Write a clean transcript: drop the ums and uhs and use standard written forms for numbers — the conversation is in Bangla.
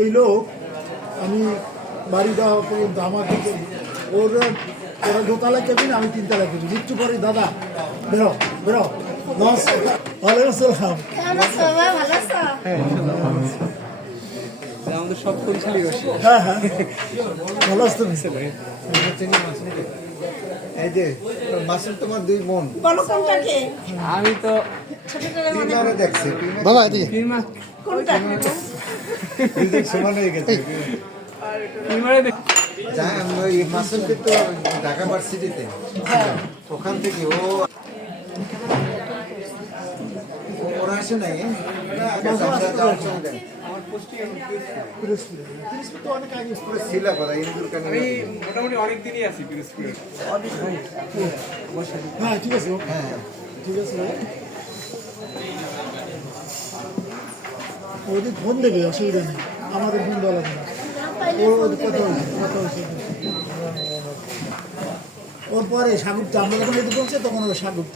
এই লোক আমি বাড়ি দেওয়া পর্যন্ত আমাকে ওরা দোতলায় কেবিন, আমি তিনতলায় কেবিন। একটু পরে দাদা বেরো বেরো। ওয়ালাইকুম আসসালাম। আমাদের সব পরিচালই হ্যাঁ হ্যাঁ, ভালো আসতো। এই যে মাসুম তোমার দুই বোন, আমি তো তিনারে দেখছি বাবা এদিকে। 3 মাস দুজন সমান হয়ে গেছে। যাই আমরা এই মাসুমকে তো ঢাকা ভার্সিটিতে ওখান থেকে ওরা আসে নাই ছিল কথা ইন্দুর কানে মোটামুটি অনেক দিনই আছি পিরোজপুরে। হ্যাঁ ঠিক আছে, হ্যাঁ ঠিক আছে। ওদের ফোন দেবে, অসুবিধা নেই, আমাদের ফোন দেওয়া লাগবে না। কথা হয়েছে ওর পরে সাগুপ্ত, আমরা যখন এতে পৌঁছে তখন ওরা সাগুপ্ত